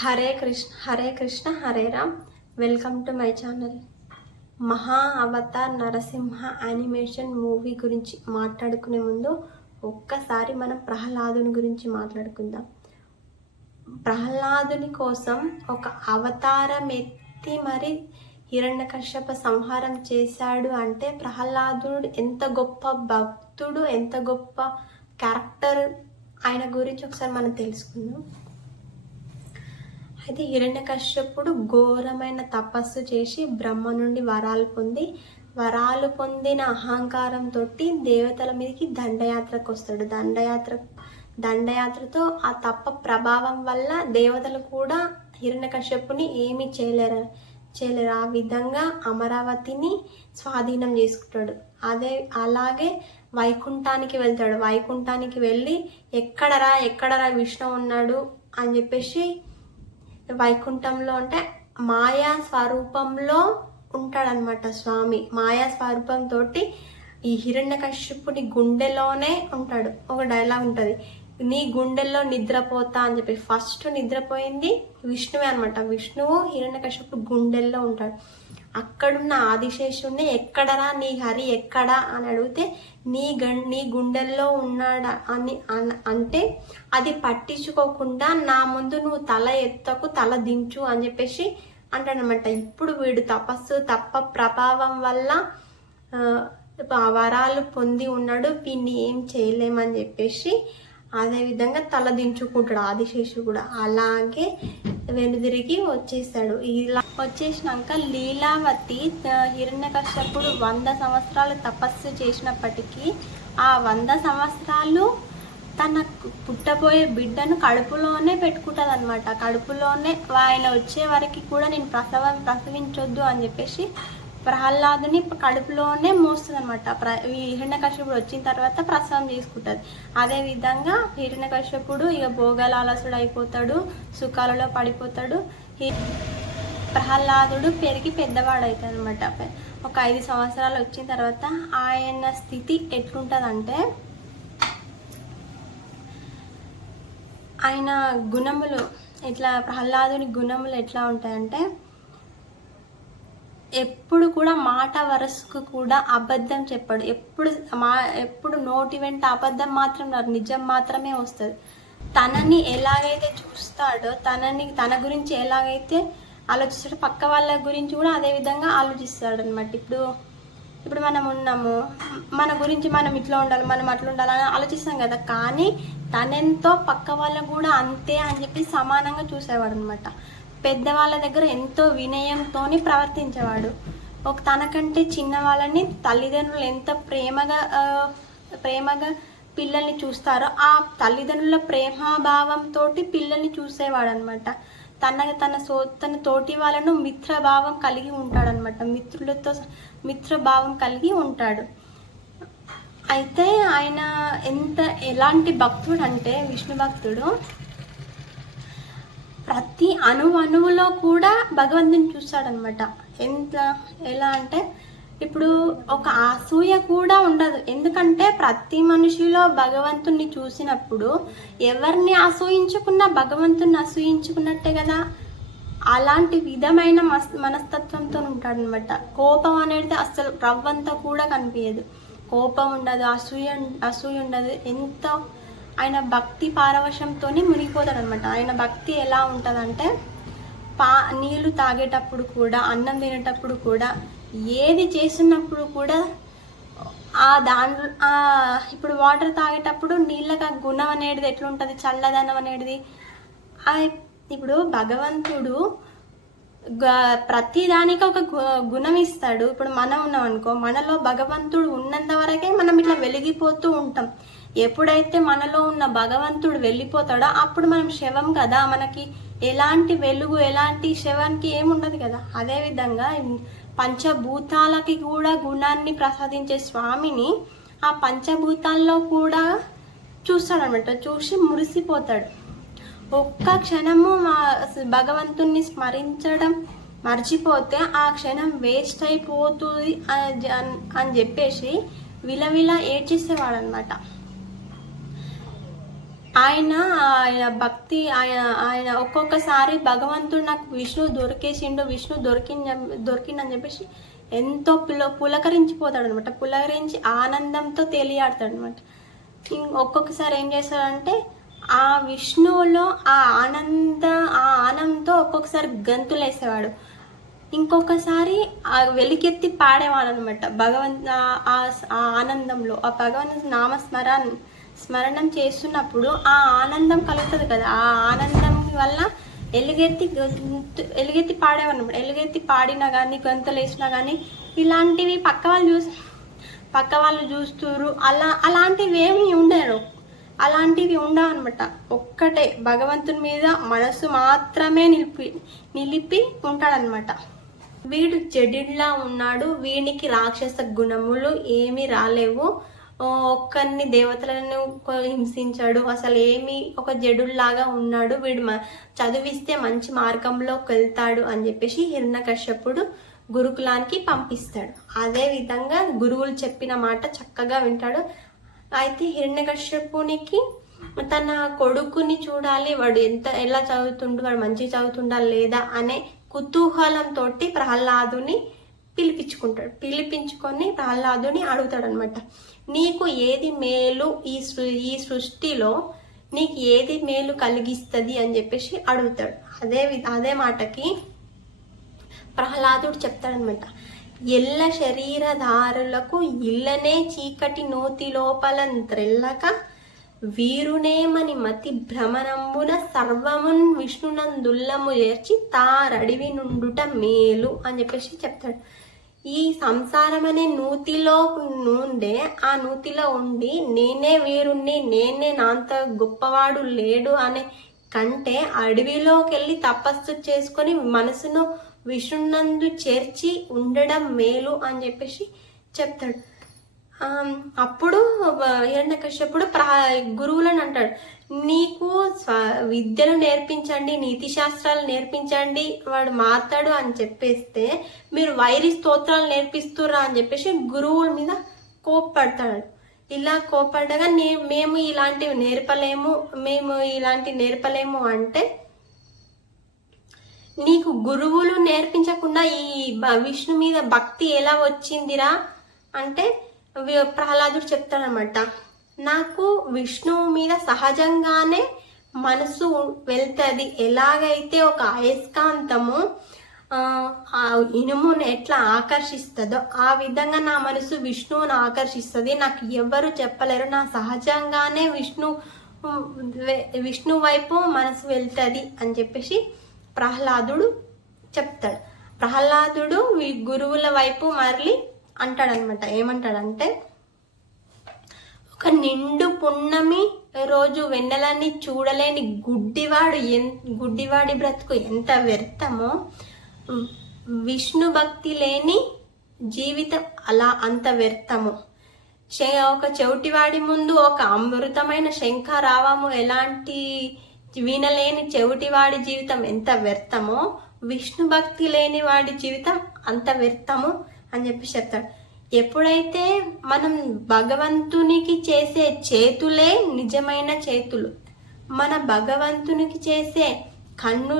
Hare Krishna Hare Krishna Hare Ram. Welcome to my channel. Mahavatar Narasimha animation movie గురించి మాట్లాడుకునే ముందు ఒక్కసారి మనం ప్రహ్లాదుని గురించి మాట్లాడుకుందాం. ప్రహ్లాదుని కోసం ఒక అవతారం ఎత్తి మరి హిరణ్యకశ్యప సంహారం చేశాడు అంటే ప్రహ్లాదుడు ఎంత గొప్ప భక్తుడు ఎంత గొప్ప క్యారెక్టర్ ఆయన గురించి ఒకసారి మనం తెలుసుకుందాం. అయితే హిరణ్యకశ్యపుడు ఘోరమైన తపస్సు చేసి బ్రహ్మ నుండి వరాలు పొంది వరాలు పొందిన అహంకారంతో దేవతల మీదకి దండయాత్రకు వస్తాడు. దండయాత్ర దండయాత్రతో ఆ తప్ప ప్రభావం వల్ల దేవతలు కూడా హిరణ్యకశ్యపుని ఏమీ చేయలేరు చేయలేరు. ఆ విధంగా అమరావతిని స్వాధీనం చేసుకుంటాడు. అదే అలాగే వైకుంఠానికి వెళ్తాడు. వైకుంఠానికి వెళ్ళి ఎక్కడరా ఎక్కడరా విష్ణు ఉన్నాడు అని చెప్పేసి వైకుంఠంలో అంటే మాయా స్వరూపంలో ఉంటాడనమాట స్వామి. మాయా స్వరూపంతో ఈ హిరణ్యకశ్యపుడి గుండెలోనే ఉంటాడు. ఒక డైలాగ్ ఉంటుంది. నీ గుండెల్లో నిద్రపోతా అని చెప్పి. ఫస్ట్ నిద్రపోయింది విష్ణువే అనమాట విష్ణువు హిరణ్యకశ్యపుడు గుండెల్లో ఉంటాడు. అక్కడున్న ఆదిశేషుణ్ణి ఎక్కడరా నీ హరి ఎక్కడా అని అడిగితే నీ గం నీ గుండెల్లో ఉన్నాడా అని అంటే అది పట్టించుకోకుండా నా ముందు నువ్వు తల ఎత్తకు తల దించు అని చెప్పేసి అంటాడనమాట ఇప్పుడు వీడు తపస్సు తప్ప ప్రభావం వల్ల వరాలు పొంది ఉన్నాడు వీడిని ఏం చేయలేమని చెప్పేసి అదేవిధంగా తల దించుకుంటాడు ఆదిశేషు కూడా. అలాగే వెనుదిరిగి వచ్చేసాడు ఇలా వచ్చేసినాక లీలావతి హిరణ్య హిరణ్యకశ్యపుడు వంద సంవత్సరాలు తపస్సు చేసినప్పటికీ ఆ వంద సంవత్సరాలు తన పుట్టబోయే బిడ్డను కడుపులోనే పెట్టుకుంటుంది అనమాట కడుపులోనే ఆయన వచ్చే వరకు కూడా నేను ప్రసవం ప్రసవించొద్దు అని చెప్పేసి ప్రహ్లాదుని కడుపులోనే మోస్తుంది అనమాట ప్ర ఈ హిరణ్యకశ్యపుడు వచ్చిన తర్వాత ప్రసవం చేసుకుంటుంది. అదే విధంగా హిరణ్యకశ్యపుడు ఇక భోగలాలసుడు అయిపోతాడు సుఖాలలో పడిపోతాడు. ప్రహ్లాదుడు పెరిగి పెద్దవాడు అవుతాడు అనమాట ఒక ఐదు సంవత్సరాలు వచ్చిన తర్వాత ఆయన స్థితి ఎట్లుంటుందంటే ఆయన గుణములు ఇట్లా ప్రహ్లాదుని గుణములు ఎట్లా ఉంటాయంటే ఎప్పుడు కూడా మాట వరసకు కూడా అబద్ధం చెప్పాడు. ఎప్పుడు మా ఎప్పుడు నోటి వెంట అబద్ధం మాత్రం రాదు నిజం మాత్రమే వస్తుంది. తనని ఎలాగైతే చూస్తాడో తనని తన గురించి ఎలాగైతే ఆలోచిస్తాడో పక్క వాళ్ళ గురించి కూడా అదే విధంగా ఆలోచిస్తాడు అనమాట ఇప్పుడు ఇప్పుడు మనం ఉన్నాము మన గురించి మనం ఇట్లా ఉండాలి మనం అట్లా ఉండాలని ఆలోచిస్తాం కదా. కానీ తనెంతో పక్క వాళ్ళకు కూడా అంతే అని చెప్పి సమానంగా చూసేవాడు అనమాట పెద్దవాళ్ళ దగ్గర ఎంతో వినయంతో ప్రవర్తించేవాడు. ఒక తనకంటే చిన్న వాళ్ళని తల్లిదండ్రులు ఎంత ప్రేమగా ప్రేమగా పిల్లల్ని చూస్తారో ఆ తల్లిదండ్రుల ప్రేమాభావంతో పిల్లల్ని చూసేవాడు అనమాట తన తన సో తన తోటి వాళ్ళను మిత్రభావం కలిగి ఉంటాడనమాట. మిత్రులతో మిత్రభావం కలిగి ఉంటాడు. అయితే ఆయన ఎంత ఎలాంటి భక్తుడు అంటే విష్ణు భక్తుడు ప్రతి అణు అణువులో కూడా భగవంతుని చూస్తాడనమాట. ఎంత ఎలా అంటే ఇప్పుడు ఒక అసూయ కూడా ఉండదు. ఎందుకంటే ప్రతి మనిషిలో భగవంతుణ్ణి చూసినప్పుడు ఎవరిని అసూయించుకున్నా భగవంతుని అసూయించుకున్నట్టే కదా. అలాంటి విధమైన మస్ మనస్తత్వంతో ఉంటాడనమాట. కోపం అనేది అసలు రవ్వంతా కూడా కనిపించదు కోపం ఉండదు అసూయ అసూయ ఉండదు ఎంతో ఆయన భక్తి పారవశంతోనే మునిగిపోతాడు అనమాట ఆయన భక్తి ఎలా ఉంటుందంటే పా నీళ్ళు తాగేటప్పుడు కూడా అన్నం తినేటప్పుడు కూడా ఏది చేస్తున్నప్పుడు కూడా ఆ దాంట్లో ఇప్పుడు వాటర్ తాగేటప్పుడు నీళ్ళకి ఆ గుణం అనేది ఎట్లుంటుంది చల్లదనం అనేది. ఇప్పుడు భగవంతుడు ప్రతిదానికి ఒక గుణం ఇస్తాడు. ఇప్పుడు మనం ఉన్నాం అనుకో మనలో భగవంతుడు ఉన్నంత వరకే మనం ఇట్లా వెలిగిపోతూ ఉంటాం. ఎప్పుడైతే మనలో ఉన్న భగవంతుడు వెళ్ళిపోతాడో అప్పుడు మనం శవం కదా. మనకి ఎలాంటి వెలుగు ఎలాంటి శవానికి ఏముండదు కదా. అదే విధంగా పంచభూతాలకి కూడా గుణాన్ని ప్రసాదించే స్వామిని ఆ పంచభూతాల్లో కూడా చూస్తాడనమాట చూసి మురిసిపోతాడు. ఒక్క క్షణము మా భగవంతుణ్ణి స్మరించడం మర్చిపోతే ఆ క్షణం వేస్ట్ అయిపోతుంది అని అని చెప్పేసి విలవిల ఏడ్చేసేవాడు అనమాట ఆయన ఆయన భక్తి ఆయన ఆయన ఒక్కొక్కసారి భగవంతుడు నాకు విష్ణు దొరికేసిండు విష్ణు దొరికింది దొరికిందని చెప్పేసి ఎంతో పుల పులకరించిపోతాడు అనమాట పులకరించి ఆనందంతో తేలియాడతాడు అనమాట ఒక్కొక్కసారి ఏం చేస్తాడంటే ఆ విష్ణువులో ఆ ఆనంద ఆ ఆనందంతో ఒక్కొక్కసారి గంతులు వేసేవాడు ఇంకొకసారి ఆ వెలికెత్తి పాడేవాడు అనమాట భగవంత్ ఆ- ఆ ఆ ఆనందంలో ఆ భగవంతు నామస్మరణ స్మరణం చేస్తున్నప్పుడు ఆ ఆనందం కలుగుతుంది కదా. ఆ ఆనందం వల్ల ఎలుగెత్తి గొంతు ఎలుగెత్తి పాడేవన్నమాట అనమాట ఎలుగెత్తి పాడినా కానీ గొంతులు వేసినా కానీ ఇలాంటివి పక్క వాళ్ళు చూసి పక్క వాళ్ళు చూస్తురు అలా అలాంటివి ఏమి ఉండరు. అలాంటివి ఉండవన్నమాట. ఒక్కటే భగవంతుని మీద మనసు మాత్రమే నిలిపి నిలిపి ఉంటాడనమాట వీడు జడిలా ఉన్నాడు. వీనికి రాక్షస గుణములు ఏమీ రాలేవు. ఒక్కరిని దేవతలను హింసించాడు. అసలు ఏమి ఒక జడుల్లాగా ఉన్నాడు. వీడు మ- చదివిస్తే మంచి మార్గంలోకి వెళ్తాడు అని చెప్పేసి హిరణ్యకశ్యపుడు గురుకులానికి పంపిస్తాడు. అదే విధంగా గురువులు చెప్పిన మాట చక్కగా వింటాడు. అయితే హిరణ్యకశ్యపునికి తన కొడుకుని చూడాలి. వాడు ఎంత ఎలా చదువుతుండు వాడు మంచిగా చదువుతుండా లేదా అనే కుతూహలంతో ప్రహ్లాదుని పిలిపించుకుంటాడు. పిలిపించుకొని ప్రహ్లాదుని అడుగుతాడు అనమాట నీకు ఏది మేలు ఈ సృ ఈ సృష్టిలో నీకు ఏది మేలు కలిగిస్తుంది అని చెప్పేసి అడుగుతాడు. అదే అదే మాటకి ప్రహ్లాదుడు చెప్తాడనమాట ఎల్ల శరీరధారులకు ఇల్లనే చీకటి నోతి లోపల త్రెల్లక వీరునేమని మతి భ్రమణంబున సర్వమున్ విష్ణునందుల్లము చేర్చి తారడివి నుండుట మేలు అని చెప్పేసి చెప్తాడు. ఈ సంసారం అనే నూతిలో నుండే ఆ నూతిలో ఉండి నేనే వీరుణ్ణి నేనే నాంత గొప్పవాడు లేడు అనే కంటే అడవిలోకి వెళ్ళి తపస్సు చేసుకొని మనసును విష్ణునందు చేర్చి ఉండడం మేలు అని చెప్పేసి చెప్తాడు. అప్పుడు హిరణ్యకశ్యపుడు ప్ర గురువులను అంటాడు నీకు స్వ విద్యను నేర్పించండి నీతి శాస్త్రాలు నేర్పించండి వాడు మారుతాడు అని చెప్పేస్తే మీరు వైరి స్తోత్రాలు నేర్పిస్తుర్రా అని చెప్పేసి గురువుల మీద కోప్పడతాడు. ఇలా కోపడ్డగా నే మేము ఇలాంటివి నేర్పలేము మేము ఇలాంటివి నేర్పలేము అంటే నీకు గురువులు నేర్పించకుండా ఈ విష్ణు మీద భక్తి ఎలా వచ్చిందిరా అంటే ప్రహ్లాదుడు చెప్తాడనమాట నాకు విష్ణువు మీద సహజంగానే మనసు వెళ్తుంది. ఎలాగైతే ఒక అయస్కాంతము ఆ, ఇనుమును ఎట్లా ఆకర్షిస్తుందో ఆ విధంగా నా మనసు విష్ణువుని ఆకర్షిస్తుంది. నాకు ఎవ్వరు చెప్పలేరు. నా సహజంగానే విష్ణు విష్ణు వైపు మనసు వెళ్తుంది అని చెప్పేసి ప్రహ్లాదుడు చెప్తాడు. ప్రహ్లాదుడు గురువుల వైపు మరలి అంటాడనమాట ఏమంటాడంటే ఒక నిండు పున్నమి రోజు వెన్నెలని చూడలేని గుడ్డివాడు ఎన్ గుడ్డివాడి బ్రతుకు ఎంత వ్యర్థమో. విష్ణు భక్తి లేని జీవితం అలా అంత వ్యర్థము. ఒక చెవిటివాడి ముందు ఒక అమృతమైన శంఖారావము ఎలాంటి వినలేని చెవిటివాడి జీవితం ఎంత వ్యర్థమో. విష్ణు భక్తి లేని వాడి జీవితం అంత వ్యర్థము అని చెప్పి చెప్తాడు. ఎప్పుడైతే మనం భగవంతునికి చేసే చేతులే నిజమైన చేతులు మన భగవంతునికి చేసే కన్ను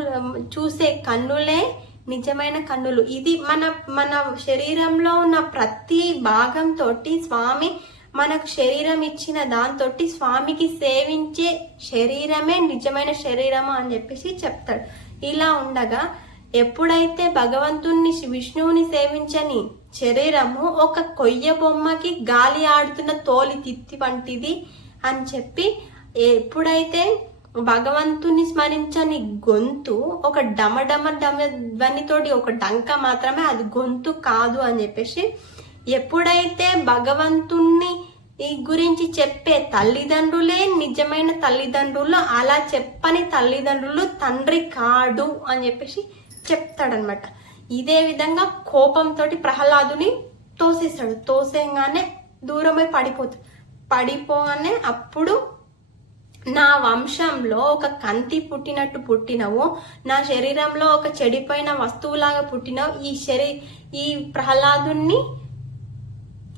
చూసే కన్నులే నిజమైన కన్నులు. ఇది మన మన శరీరంలో ఉన్న ప్రతి భాగంతో స్వామి మనకు శరీరం ఇచ్చిన దాంతో స్వామికి సేవించే శరీరమే నిజమైన శరీరము అని చెప్పేసి చెప్తాడు. ఇలా ఉండగా ఎప్పుడైతే భగవంతుణ్ణి విష్ణువుని సేవించని శరీరము ఒక కొయ్య బొమ్మకి గాలి ఆడుతున్న తోలి తిత్తి వంటిది అని చెప్పి ఎప్పుడైతే భగవంతుని స్మరించని గొంతు ఒక డమడమ డమ ధ్వనితోటి ఒక డంక మాత్రమే అది గొంతు కాదు అని చెప్పేసి ఎప్పుడైతే భగవంతుణ్ణి ఈ గురించి చెప్పే తల్లిదండ్రులే నిజమైన తల్లిదండ్రులు అలా చెప్పని తల్లిదండ్రులు తండ్రి కాడు అని చెప్పేసి చెప్తాడనమాట ఇదే విధంగా కోపంతో ప్రహ్లాదుని తోసేస్తాడు తోసేయంగానే దూరమై పడిపోతాడు పడిపోగానే అప్పుడు నా వంశంలో ఒక కంతి పుట్టినట్టు పుట్టినవు. నా శరీరంలో ఒక చెడిపోయిన వస్తువులాగా పుట్టినవు. ఈ శరీ ఈ ప్రహ్లాదుని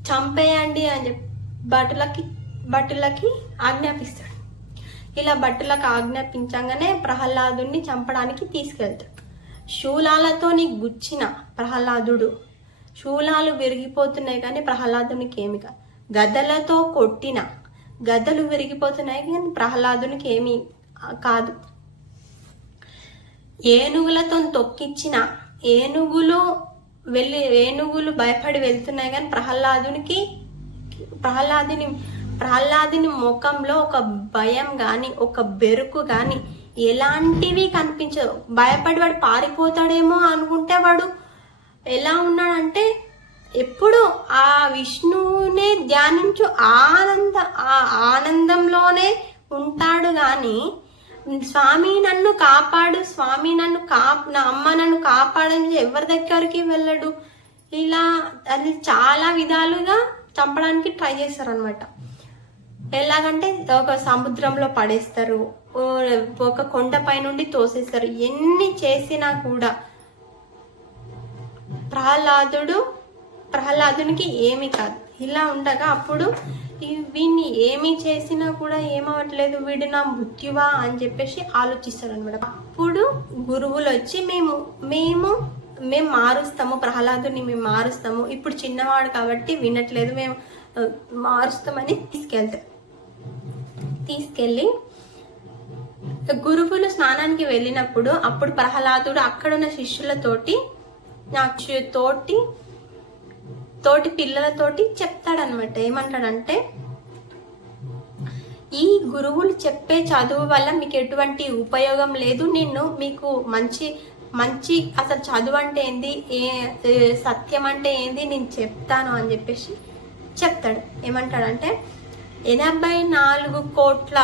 చంపేయండి అని చెప్పి భటులకి భటులకి ఆజ్ఞాపిస్తాడు. ఇలా భటులకు ఆజ్ఞాపించగానే ప్రహ్లాదుని చంపడానికి తీసుకెళ్తాడు. శూలాలతోని గుచ్చిన ప్రహ్లాదుడు. శూలాలు విరిగిపోతున్నాయి కానీ ప్రహ్లాదునికి ఏమి కాదు గదలతో కొట్టిన గదలు విరిగిపోతున్నాయి కానీ ప్రహ్లాదునికి ఏమి కాదు. ఏనుగులతో తొక్కిచ్చిన ఏనుగులు వెళ్ళి ఏనుగులు భయపడి వెళ్తున్నాయి కానీ ప్రహ్లాదునికి ప్రహ్లాదుని ప్రహ్లాదుని ముఖంలో ఒక భయం కానీ ఒక బెరుకు కానీ ఎలాంటివి కనిపించదు? భయపడి వాడు పారిపోతాడేమో అనుకుంటే వాడు ఎలా ఉన్నాడంటే ఎప్పుడు ఆ విష్ణువునే ధ్యానించు ఆనంద ఆ ఆనందంలోనే ఉంటాడు కానీ స్వామి నన్ను కాపాడు స్వామి నన్ను కా నా అమ్మ నన్ను కాపాడని ఎవరి దగ్గరికి వెళ్ళడు? ఇలా అది చాలా విధాలుగా చంపడానికి ట్రై చేస్తారు అనమాట ఎలాగంటే ఒక సముద్రంలో పడేస్తారు ఒక కొండపై నుండి తోసేస్తారు ఎన్ని చేసినా కూడా ప్రహ్లాదుడు ప్రహ్లాదునికి ఏమి కాదు. ఇలా ఉండగా అప్పుడు వీడిని ఏమి చేసినా కూడా ఏమవట్లేదు వీడు నా మృత్యువా అని చెప్పేసి ఆలోచిస్తాడు అనమాట అప్పుడు గురువులు వచ్చి మేము మేము మేము మారుస్తాము. ప్రహ్లాదుని మేము మారుస్తాము. ఇప్పుడు చిన్నవాడు కాబట్టి వినట్లేదు. మేము మారుస్తామని తీసుకెళ్తాం తీసుకెళ్ళి గురువులు స్నానానికి వెళ్ళినప్పుడు అప్పుడు ప్రహ్లాదుడు అక్కడున్న శిష్యులతోటి నా తోటి తోటి పిల్లలతోటి చెప్తాడనమాట ఏమంటాడంటే ఈ గురువులు చెప్పే చదువు వల్ల మీకు ఎటువంటి ఉపయోగం లేదు. నేను మీకు మంచి మంచి అసలు చదువు అంటే ఏంది? ఏ సత్యం అంటే ఏంది? నేను చెప్తాను అని చెప్పేసి చెప్తాడు. ఏమంటాడంటే ఎనభై నాలుగు కోట్ల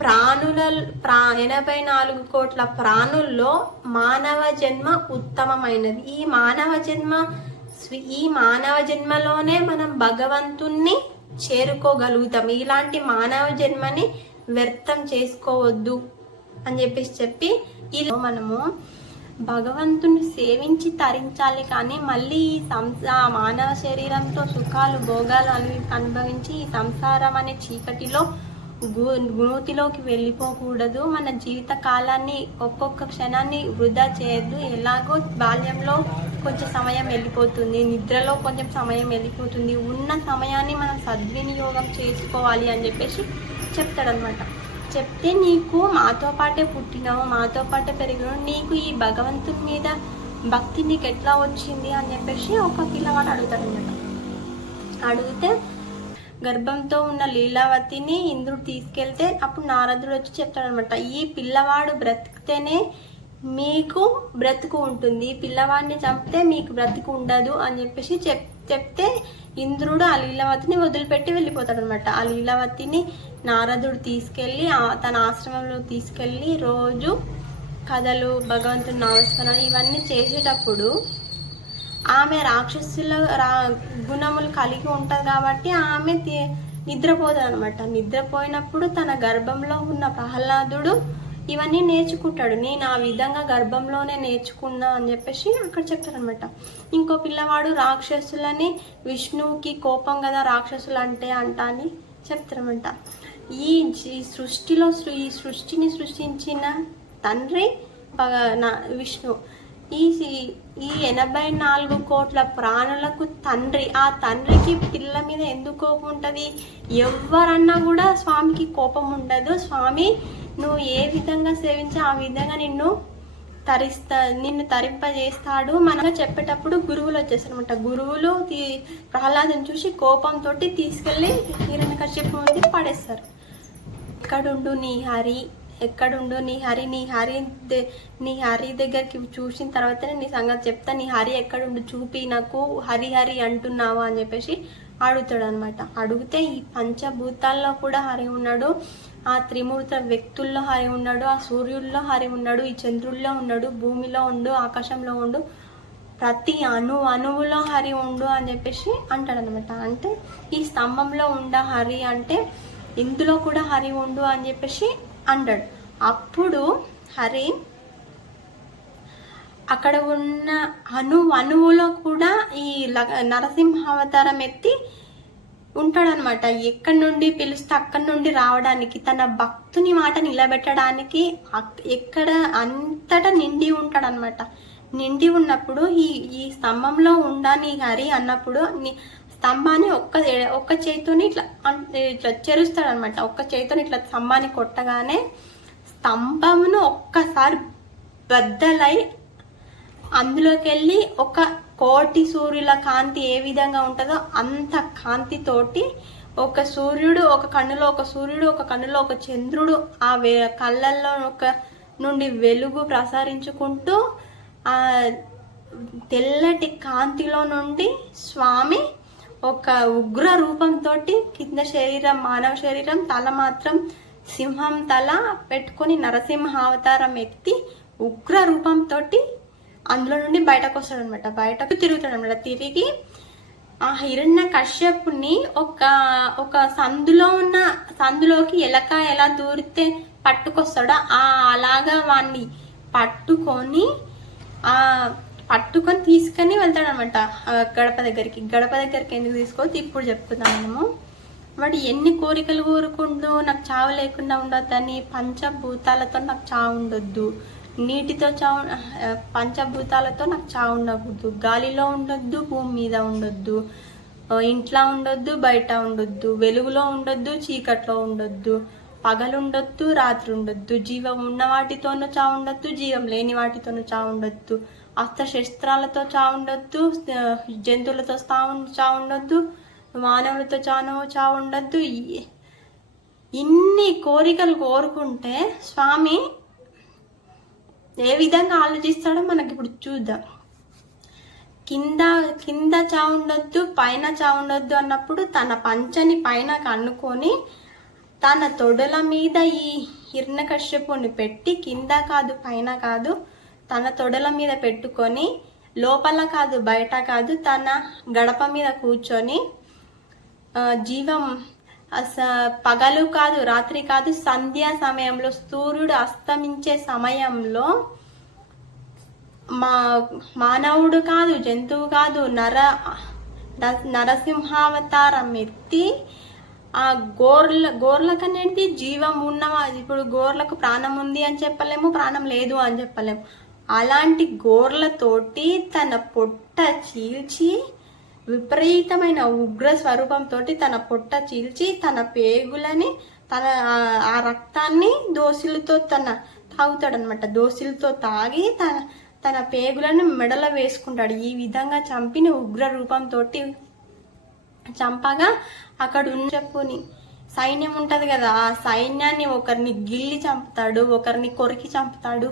ప్రాణుల ప్రా ఎనభై నాలుగు కోట్ల ప్రాణుల్లో మానవ జన్మ ఉత్తమమైనది. ఈ మానవ జన్మ ఈ మానవ జన్మలోనే మనం భగవంతుణ్ణి చేరుకోగలుగుతాం. ఇలాంటి మానవ జన్మని వ్యర్థం చేసుకోవద్దు అని చెప్పేసి చెప్పి ఇలా మనము భగవంతుని సేవించి తరించాలి కానీ మళ్ళీ ఈ సంసా మానవ శరీరంతో సుఖాలు భోగాలు అను అనుభవించి ఈ సంసారం అనే చీకటిలో గుణోతిలోకి వెళ్ళిపోకూడదు. మన జీవిత కాలాన్ని ఒక్కొక్క క్షణాన్ని వృధా చేయొద్దు. ఎలాగో బాల్యంలో కొంచెం సమయం వెళ్ళిపోతుంది. నిద్రలో కొంచెం సమయం వెళ్ళిపోతుంది. ఉన్న సమయాన్ని మనం సద్వినియోగం చేసుకోవాలి అని చెప్పేసి చెప్తాడనమాట చెప్తే నీకు మాతో పాటే పుట్టినావు మాతో పాటే పెరిగినావు. నీకు ఈ భగవంతుని మీద భక్తి నీకు ఎట్లా వచ్చింది అని చెప్పేసి ఒక పిల్లవాడు అడుగుతాడనమాట అడిగితే గర్భంతో ఉన్న లీలావతిని ఇంద్రుడు తీసుకెళ్తే అప్పుడు నారదుడు వచ్చి చెప్తాడనమాట ఈ పిల్లవాడు బ్రతికితేనే మీకు బ్రతుకు ఉంటుంది. ఈ పిల్లవాడిని చంపితే మీకు బ్రతుకు ఉండదు అని చెప్పేసి చెప్ చెప్తే ఇంద్రుడు ఆ లీలావతిని వదిలిపెట్టి వెళ్ళిపోతాడనమాట. ఆ లీలావతిని నారదుడు తీసుకెళ్ళి తన ఆశ్రమంలో తీసుకెళ్ళి రోజు కథలు భగవంతుని నమస్కారం ఇవన్నీ చేసేటప్పుడు ఆమె రాక్షసుల రా గుణములు కలిగి ఉంటుంది కాబట్టి ఆమె తి- నిద్రపోతుంది అనమాట నిద్రపోయినప్పుడు తన గర్భంలో ఉన్న ప్రహ్లాదుడు ఇవన్నీ నేర్చుకుంటాడు. నేను ఆ విధంగా గర్భంలోనే నేర్చుకున్నా అని చెప్పేసి అక్కడ చెప్తారనమాట ఇంకో పిల్లవాడు రాక్షసులని విష్ణువుకి కోపం కదా రాక్షసులు అంటే అంట అని చెప్తారనమాట ఈ సృష్టిలో ఈ సృష్టిని సృష్టించిన తండ్రి పగ- నా- విష్ణు ఈ సి- ఈ ఎనభై నాలుగు కోట్ల ప్రాణులకు తండ్రి ఆ తండ్రికి పిల్ల మీద ఎందుకు కోపం ఉంటుంది? ఎవరన్నా కూడా స్వామికి కోపం ఉండదు. స్వామి నువ్వు ఏ విధంగా సేవించి ఆ విధంగా నిన్ను తరిస్తా నిన్ను తరింపజేస్తాడు. మనగా చెప్పేటప్పుడు గురువులు వచ్చేస్తారనమాట గురువులు తీ- ప్రహ్లాదుని చూసి కోపంతో తీసుకెళ్ళి హిరణ్య కశ్యపు పడేస్తారు. ఇక్కడుండు నీ హరి? ఎక్కడుండు? నీ హరి నీ హరి నీ హరి దగ్గరికి చూసిన తర్వాతనే నీ సంగతి చెప్తా. నీ హరి ఎక్కడుండు? చూపి నాకు హరి హరి అంటున్నావా అని చెప్పేసి అడుగుతాడు అనమాట అడిగితే ఈ పంచభూతాల్లో కూడా హరి ఉన్నాడు. ఆ త్రిమూర్త వ్యక్తుల్లో హరి ఉన్నాడు. ఆ సూర్యుల్లో హరి ఉన్నాడు. ఈ చంద్రుల్లో ఉన్నాడు. భూమిలో ఉండు ఆకాశంలో ఉండు. ప్రతి అణు అణువులో హరి ఉండు అని చెప్పేసి అంటాడనమాట అంటే ఈ స్తంభంలో ఉండ హరి అంటే ఇందులో కూడా హరి ఉండు అని చెప్పేసి అంటాడు అప్పుడు హరి అక్కడ ఉన్న అణు అణువులో కూడా ఈ నరసింహావతారం ఎత్తి ఉంటాడనమాట ఎక్కడి నుండి పిలిస్తే అక్కడి నుండి రావడానికి తన భక్తుని మాట నిలబెట్టడానికి అక్- ఎక్కడ అంతటా నిండి ఉంటాడనమాట నిండి ఉన్నప్పుడు ఈ ఈ స్తంభంలో ఉండని హరి అన్నప్పుడు స్తంభాన్ని ఒక్క ఒక్క చేతితోని ఇట్లా అన్- ఇట్లా చెరుస్తాడనమాట ఒక్క చేతితోని ఇట్లా స్తంభాన్ని కొట్టగానే స్తంభమును ఒక్కసారి బద్దలై అందులోకి వెళ్ళి ఒక కోటి సూర్యుల కాంతి ఏ విధంగా ఉంటుందో అంత కాంతితోటి ఒక సూర్యుడు ఒక కన్నులో ఒక సూర్యుడు ఒక కన్నులో ఒక చంద్రుడు ఆ వే కళ్ళల్లో ఒక నుండి వెలుగు ప్రసరించుకుంటూ ఆ తెల్లటి కాంతిలో నుండి స్వామి ఒక ఉగ్ర రూపంతో కింద శరీరం మానవ శరీరం తల మాత్రం సింహం తల పెట్టుకొని నరసింహ అవతారం ఎత్తి ఉగ్ర రూపంతో అందులో నుండి బయటకు వస్తాడు అనమాట బయటకు తిరుగుతాడు అనమాట తిరిగి ఆ హిరణ్య కశ్యపుని ఒక ఒక సందులో ఉన్న సందులోకి ఎలక ఎలా దూరితే పట్టుకొస్తాడో ఆ అలాగా వాణ్ణి పట్టుకొని ఆ పట్టుకొని తీసుకొని వెళ్తాడనమాట. గడప దగ్గరికి. గడప దగ్గరికి ఎందుకు తీసుకోవద్దు ఇప్పుడు చెప్పుకుందాం మనము. వాడు ఎన్ని కోరికలు కోరుకుంటూ నాకు చావు లేకుండా ఉండొద్దని పంచభూతాలతో నాకు చావు ఉండొద్దు. నీటితో చావు పంచభూతాలతో నాకు చావు ఉండకూడదు. గాలిలో ఉండొద్దు భూమి మీద ఉండొద్దు. ఇంట్లో ఉండొద్దు బయట ఉండొద్దు. వెలుగులో ఉండొద్దు చీకట్లో ఉండొద్దు. పగలుండొద్దు రాత్రి ఉండొద్దు జీవం ఉన్న వాటితోనూ చావుండొద్దు జీవం లేని వాటితోనూ చావుండొద్దు అస్త్రశస్త్రాలతో చావుండొద్దు జంతువులతో స్థావు చావుండొద్దు మానవులతో చాను చావు ఉండొద్దు ఇన్ని కోరికలు కోరుకుంటే స్వామి ఏ విధంగా ఆలోచిస్తాడో మనకి ఇప్పుడు చూద్దాం. కింద కింద చావుండొద్దు పైన చావుండొద్దు అన్నప్పుడు తన పంచని పైన కన్నుకొని తన తొడల మీద ఈ హిరణ్యకశ్యపుని పెట్టి కింద కాదు పైన కాదు తన తొడల మీద పెట్టుకొని లోపల కాదు బయట కాదు తన గడప మీద కూర్చొని జీవం అస పగలు కాదు రాత్రి కాదు సంధ్యా సమయంలో సూర్యుడు అస్తమించే సమయంలో మా మానవుడు కాదు జంతువు కాదు నర నరసింహావతారం ఎత్తి ఆ గోర్ల గోర్లకనేది జీవం ఉన్నవా? ఇప్పుడు గోర్లకు ప్రాణం ఉంది అని చెప్పలేము ప్రాణం లేదు అని చెప్పలేము. అలాంటి గోర్లతోటి తన పొట్ట చీల్చి విపరీతమైన ఉగ్ర స్వరూపంతో తన పొట్ట చీల్చి తన పేగులని తన ఆ- రక్తాన్ని దోశలతో తన తాగుతాడు అనమాట దోసులతో తాగి తన తన పేగులను మెడలో వేసుకుంటాడు. ఈ విధంగా చంపిన ఉగ్ర రూపంతో చంపగా అక్కడ ఉన్న చెప్పుని. సైన్యం ఉంటుంది కదా ఆ సైన్యాన్ని ఒకరిని గిల్లి చంపుతాడు ఒకరిని కొరికి చంపుతాడు.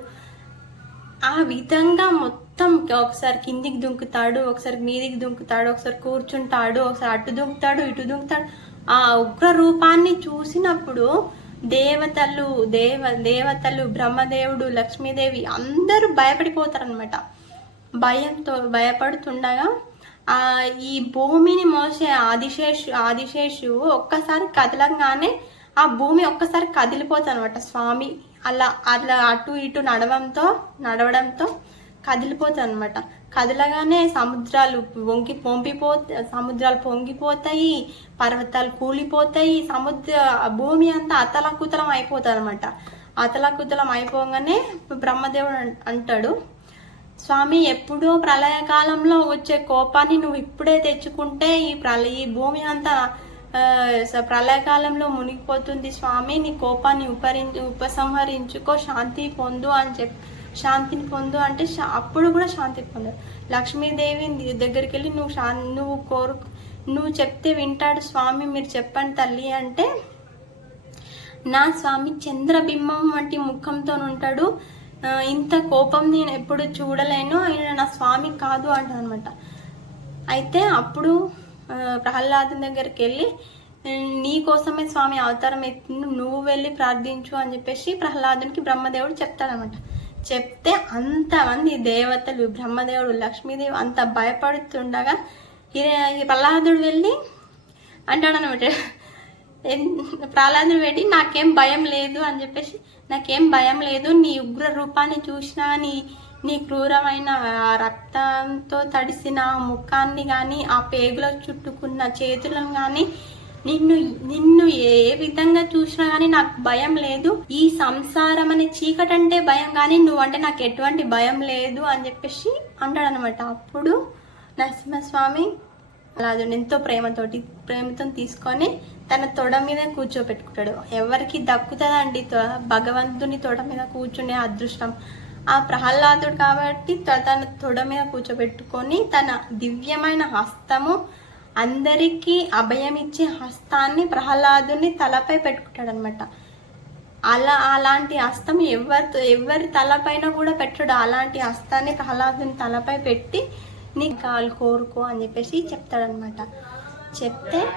ఆ విధంగా మొత్తం ఒకసారి కిందికి దుంకుతాడు ఒకసారి మీదికి దుంకుతాడు ఒకసారి కూర్చుంటాడు ఒకసారి అటు దుంకుతాడు ఇటు దుంకుతాడు. ఆ ఉగ్ర రూపాన్ని చూసినప్పుడు దేవతలు దేవ దేవతలు బ్రహ్మదేవుడు లక్ష్మీదేవి అందరూ భయపడిపోతారనమాట భయంతో భయపడుతుండగా ఈ భూమిని మోసే ఆదిశేషు ఆదిశేషు ఒక్కసారి కదలంగానే ఆ భూమి ఒక్కసారి కదిలిపోతుంది అనమాట స్వామి అలా అట్లా అటు ఇటు నడవంతో నడవడంతో కదిలిపోతుంది అనమాట కదలగానే సముద్రాలు వంకి పొంగిపో సముద్రాలు పొంగిపోతాయి పర్వతాలు కూలిపోతాయి సముద్ర భూమి అంతా అతలకుతలం అయిపోతుంది అనమాట అతలకుతలం అయిపోగానే బ్రహ్మదేవుడు అంటాడు స్వామి ఎప్పుడో ప్రళయకాలంలో వచ్చే కోపాన్ని నువ్వు ఇప్పుడే తెచ్చుకుంటే ఈ ప్రళ ఈ భూమి అంతా ప్రళయకాలంలో మునిగిపోతుంది స్వామి. నీ కోపాన్ని ఉపరి ఉపసంహరించుకో శాంతి పొందు అని చెప్ శాంతిని పొందు అంటే అప్పుడు కూడా శాంతి పొందు. లక్ష్మీదేవి దగ్గరికి వెళ్ళి నువ్వు శా నువ్వు కోరు నువ్వు చెప్తే వింటాడు స్వామి. మీరు చెప్పండి తల్లి అంటే నా స్వామి చంద్రబింబం వంటి ముఖంతో ఉంటాడు ఇంత కోపం నేను ఎప్పుడు చూడలేను ఆయన నా స్వామి కాదు అంటాడు అనమాట అయితే అప్పుడు ప్రహ్లాదం దగ్గరికి వెళ్ళి నీ కోసమే స్వామి అవతారం ఎత్తుంది నువ్వు వెళ్ళి ప్రార్థించు అని చెప్పేసి ప్రహ్లాదునికి బ్రహ్మదేవుడు చెప్తాడనమాట చెప్తే అంతమంది దేవతలు బ్రహ్మదేవుడు లక్ష్మీదేవి అంత భయపడుతుండగా ఈ ప్రహ్లాదుడు వెళ్ళి అంటాడనమాట ఎన్- పెట్టి వెళ్ళి నాకేం భయం లేదు అని చెప్పేసి నాకేం భయం లేదు. నీ ఉగ్ర రూపాన్ని చూసినా నీ నీ క్రూరమైన ఆ రక్తంతో తడిసిన ముఖాన్ని కానీ ఆ పేగులో చుట్టుకున్న చేతులను కానీ నిన్ను నిన్ను ఏ విధంగా చూసినా కానీ నాకు భయం లేదు. ఈ సంసారం అనే చీకటంటే భయం కానీ నువ్వంటే నాకు ఎటువంటి భయం లేదు అని చెప్పేసి అంటాడనమాట అప్పుడు నరసింహస్వామి అలా ఎంతో ప్రేమతోటి ప్రేమతో తీసుకొని తన తొడ మీద కూర్చోపెట్టుకుంటాడు. ఎవరికి దక్కుతుందండి తొ- భగవంతుని తొడ మీద కూర్చునే అదృష్టం. ఆ ప్రహ్లాదుడు కాబట్టి త- తన తొడ మీద కూర్చోబెట్టుకొని తన దివ్యమైన హస్తము అందరికీ అభయం ఇచ్చే హస్తాన్ని ప్రహ్లాదుని తలపై పెట్టుకుంటాడు అనమాట అలా అలాంటి హస్తం ఎవరి ఎవరి తలపైన కూడా పెట్టడు. అలాంటి హస్తాన్ని ప్రహ్లాదుని తలపై పెట్టి నీ కాలు కోరుకో అని చెప్పేసి చెప్తాడనమాట చెప్తే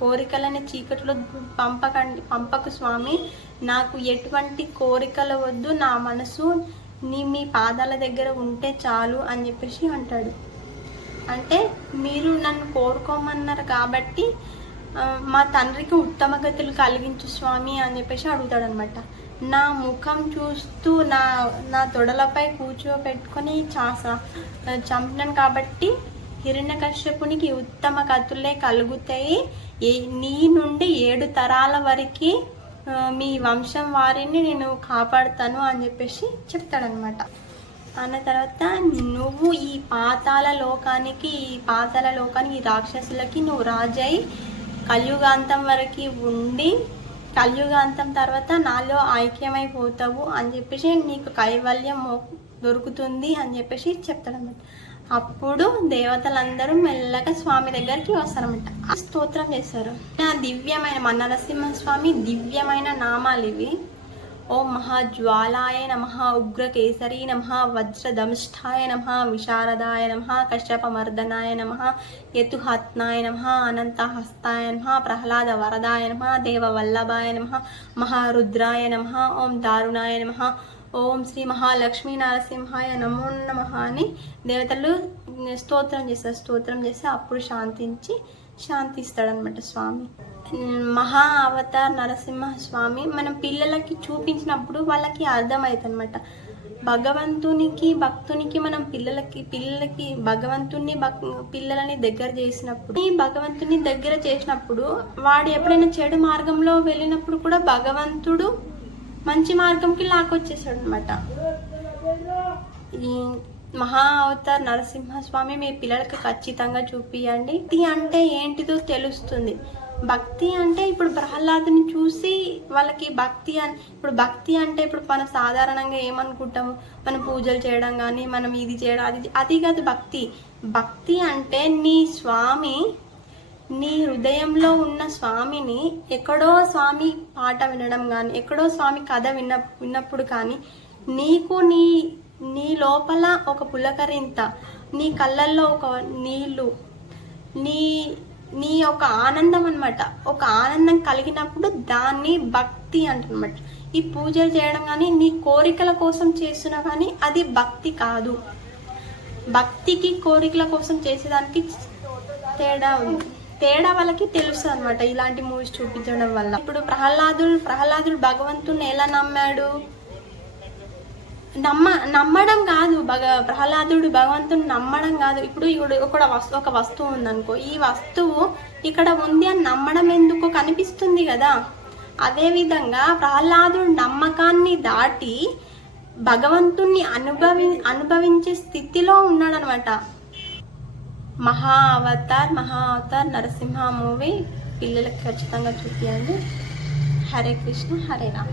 కోరికలని చీకట్లో పంపకండి పంపకు స్వామి. నాకు ఎటువంటి కోరికలు వద్దు నా మనసు నీ మీ పాదాల దగ్గర ఉంటే చాలు అని చెప్పేసి అంటాడు. అంటే మీరు నన్ను కోరుకోమన్నారు కాబట్టి మా తండ్రికి ఉత్తమ గతులు కలిగించు స్వామి అని చెప్పేసి అడుగుతాడు అనమాట నా ముఖం చూస్తూ నా నా తొడలపై కూర్చోబెట్టుకొని చాస చంపినాను కాబట్టి హిరణ్యకశ్యపునికి ఉత్తమ గతులే కలుగుతాయి. నీ నుండి ఏడు తరాల వరకు మీ వంశం వారిని నేను కాపాడుతాను అని చెప్పేసి చెప్తాడనమాట అన్న తర్వాత నువ్వు ఈ పాతాల లోకానికి ఈ పాతాల లోకానికి రాక్షసులకి నువ్వు రాజై కలియుగాంతం వరకు ఉండి కలియుగాంతం తర్వాత నాలో ఐక్యమైపోతావు అని చెప్పేసి నీకు కైవల్యం దొరుకుతుంది అని చెప్పేసి చెప్తాడనమాట అప్పుడు దేవతలందరూ మెల్లగా స్వామి దగ్గరికి వస్తారన్నమాట. స్తోత్రం చేస్తారు ఆ దివ్యమైన మన నరసింహస్వామి దివ్యమైన నామాలు ఇవి. ఓ మహాజ్వాలాయ నమ ఉగ్రకేసరీ నమ వజ్రదంష్టాయ నమ విశారదాయ నమ కశ్యపమర్దనాయ నమ యతుహత్నాయ నమ అనంతహస్తాయ నమ ప్రహ్లాద వరదాయ నమ దేవవల్లభాయ నమ మహారుద్రాయ నమ ఓం దారుణాయ నమ ఓం శ్రీ మహాలక్ష్మీ నరసింహాయ నమో నమ అని దేవతలు స్తోత్రం చేస్తారు. స్తోత్రం చేస్తే అప్పుడు శాంతించి శాంతిస్తాడనమాట స్వామి. మహా అవతార్ నరసింహ స్వామి మనం పిల్లలకి చూపించినప్పుడు వాళ్ళకి అర్థమవుతుంది అనమాట భగవంతునికి భక్తునికి మనం పిల్లలకి పిల్లలకి భగవంతుని పిల్లలని దగ్గర చేసినప్పుడు ఈ భగవంతుని దగ్గర చేసినప్పుడు వాడు ఎప్పుడైనా చెడు మార్గంలో వెళ్ళినప్పుడు కూడా భగవంతుడు మంచి మార్గంకి లాక్కొచ్చేసాడు అనమాట ఈ మహా అవతార్ నరసింహస్వామి మీ పిల్లలకి ఖచ్చితంగా చూపియండి. భక్తి అంటే ఏంటిదో తెలుస్తుంది. భక్తి అంటే ఇప్పుడు ప్రహ్లాదుని చూసి వాళ్ళకి భక్తి అని ఇప్పుడు భక్తి అంటే ఇప్పుడు మనం సాధారణంగా ఏమనుకుంటాము? మనం పూజలు చేయడం కానీ మనం ఇది చేయడం అది అది కాదు భక్తి. భక్తి అంటే నీ స్వామి నీ హృదయంలో ఉన్న స్వామిని ఎక్కడో స్వామి పాట వినడం కానీ ఎక్కడో స్వామి కథ విన్న విన్నప్పుడు కానీ నీకు నీ నీ లోపల ఒక పులకరింత నీ కళ్ళల్లో ఒక నీళ్ళు నీ నీ ఒక ఆనందం అన్నమాట. ఒక ఆనందం కలిగినప్పుడు దాన్ని భక్తి అంటనమాట ఈ పూజలు చేయడం కానీ నీ కోరికల కోసం చేస్తున్నా కానీ అది భక్తి కాదు. భక్తికి కోరికల కోసం చేసేదానికి తేడా ఉంది. తేడా వాళ్ళకి తెలుసు అనమాట ఇలాంటి మూవీస్ చూపించడం వల్ల. ఇప్పుడు ప్రహ్లాదుడు ప్రహ్లాదుడు భగవంతుని ఎలా నమ్మాడు? నమ్మ నమ్మడం కాదు. భగ ప్రహ్లాదుడు భగవంతుని నమ్మడం కాదు. ఇప్పుడు ఇక్కడ ఒక వస్తు ఒక వస్తువు ఉందనుకో. ఈ వస్తువు ఇక్కడ ఉంది అని నమ్మడం ఎందుకు? కనిపిస్తుంది కదా. అదేవిధంగా ప్రహ్లాదుడు నమ్మకాన్ని దాటి భగవంతుణ్ణి అనుభవి అనుభవించే స్థితిలో ఉన్నాడనమాట మహా అవతార్ మహా అవతార్ నరసింహ మూవీ పిల్లలకి ఖచ్చితంగా చూపించండి హరే కృష్ణ హరే రామ్.